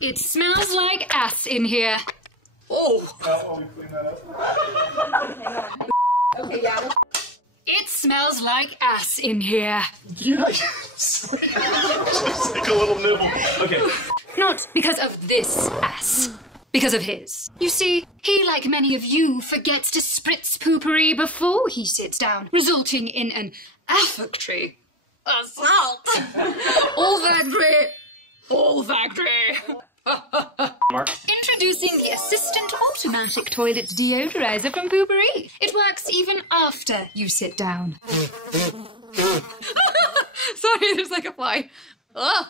It smells like ass in here. Oh. Oh, we clean that up. Okay, yeah. It smells like ass in here. Yeah, just like a little nibble. Okay. Not because of this ass. Because of his. You see, he, like many of you, forgets to spritz Poo Pourri before he sits down, resulting in an affectory assault. Olfactory. Mark? Introducing the ASSISTANT Automatic Toilet Deodorizer from Poo Pourri. It works even after you sit down. Sorry, there's like a fly. Ugh.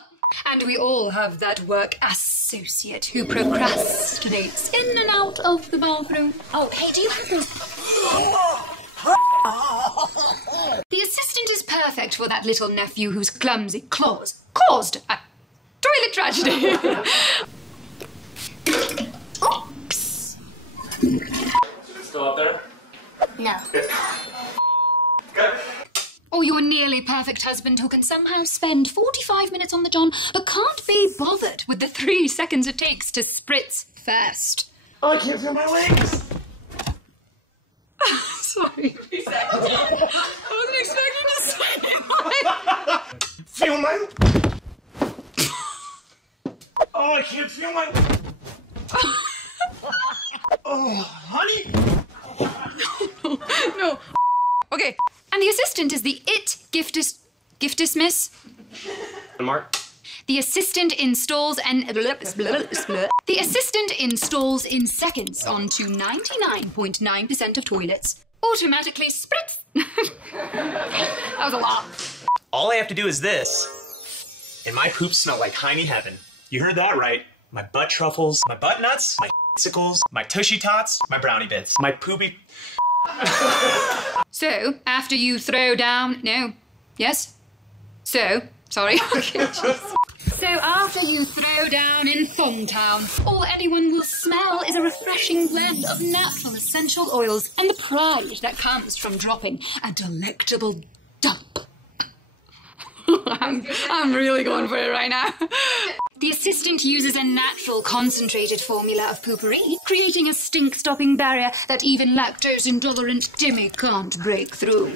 And we all have that work associate who procrastinates in and out of the bathroom. Oh, hey, do you have those? The assistant is perfect for that little nephew whose clumsy claws caused a toilet tragedy. Oops. Still up there? No. Okay. Or your nearly perfect husband who can somehow spend 45 minutes on the john but can't be bothered with the 3 seconds it takes to spritz first. Oh, I can't feel my legs. Sorry. I wasn't expecting to say Feel my... Oh, I can't feel my... Oh, honey. No. Okay. And the assistant is the gift-dismiss. Mark? The assistant installs and the assistant installs in seconds onto 99.9% of toilets. Automatically spritz. That was a lot. All I have to do is this, and my poops smell like hiney heaven. You heard that right. My butt truffles, my butt nuts, my icicles, my tushy tots, my brownie bits, my poopy... So, after you throw down... No. Yes? So, sorry. So after you throw down in Fongtown, all anyone will smell is a refreshing blend of natural essential oils and the pride that comes from dropping a delectable dump. I'm really going for it right now. The assistant uses a natural concentrated formula of Poo Pourri, creating a stink-stopping barrier that even lactose-intolerant Timmy can't break through.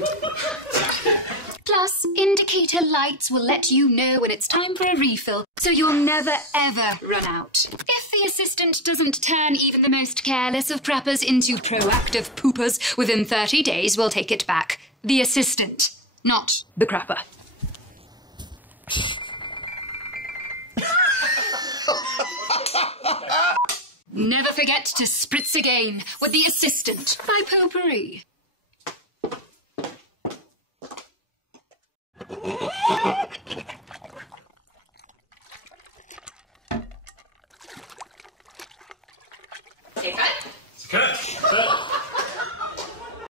Plus, indicator lights will let you know when it's time for a refill, so you'll never ever run out. If the assistant doesn't turn even the most careless of crappers into proactive poopers within 30 days, we'll take it back. The assistant, not the crapper. Never forget to spritz again with the assistant by Poo Pourri. Okay, cut. Cut.